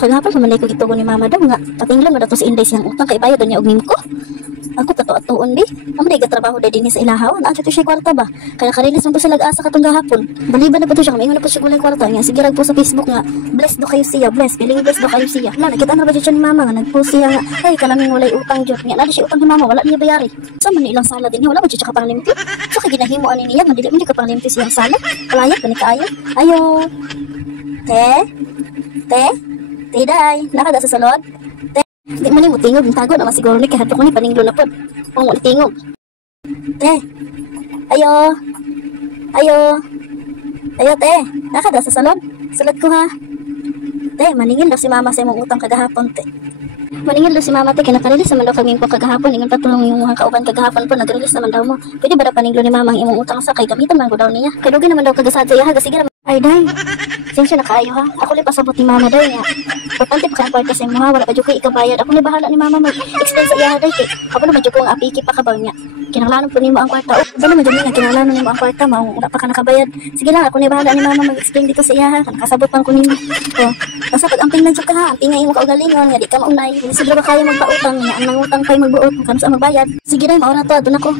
kagahapon sa manay ko gitugon ni mama daw nga patinglan mo daw to si Inday siyang utang kay bayad daw niya og mimo ko. Ako tato-atuon bi. Amo day trabaho day dinhi sa ilahaw. Naa to siya kwarta ba? Kaya karilis man to sa lag-asa katong gahapon. Baliban na pa to siya kami na po siya walay kwarta niya. Sige rag po sa Facebook nga bless do kayo siya, bless feeling bless do kayo siya. Na nakita na ba siya ni mama nga nagpost siya nga ay kanaming walay utang jud. Nga na siya utang ni mama wala niya bayari. Sa man ilang sala din wala ba siya kapanglimpi. So kay ginahimo ani niya nga dili man siya kapanglimpi siyang sala. Kalayat kani kaayo. Ayo. Te, day, nakada sa salod. Te, di man mo tingog, tago naman siguro ni kahapon ko ni paninglo na pod. Ang mo tingog. Te, ayo, te, nakada sa salod. Salod ko ha. Te, maningil daw si mama sa imong utang kagahapon, te. Maningil daw si mama, te, kinakarilis naman daw kami ko kagahapon. Ingon patulong yung mga kauban kagahapon po, nag-release naman daw mo. Pwede ba daw paninglo ni mama ang imong utang sa kay gamitan man ko daw niya. Kadugi naman daw kagasad sa iya, sige naman. Ay, day. Sensya na kaayo ha. Ako li pasabot ni mama day nga. Importante pa kang kwarta sa imo ha. Wala pa jud kay ikabayad. Ako ni bahala ni mama mag-extend sa iya day kay. Ako naman jud ko ang apiki pa kabaw niya. Kinahanglan po nimo ang kwarta. O, ba naman jud nga kinahanglan nimo ang kwarta mao wala pa ka nakabayad. Sige lang ako ni bahala ni mama mag-extend dito sa iya ha. Nakasabot man ko nimo. O, basta pag amping lang jud ka ha. Amping nga imo kaugalingon nga di ka maunay. Hindi siguro kaya magpautang nga ang nangutang pay magbuot kung kanus ang magbayad. Sige day mao na to adun ako.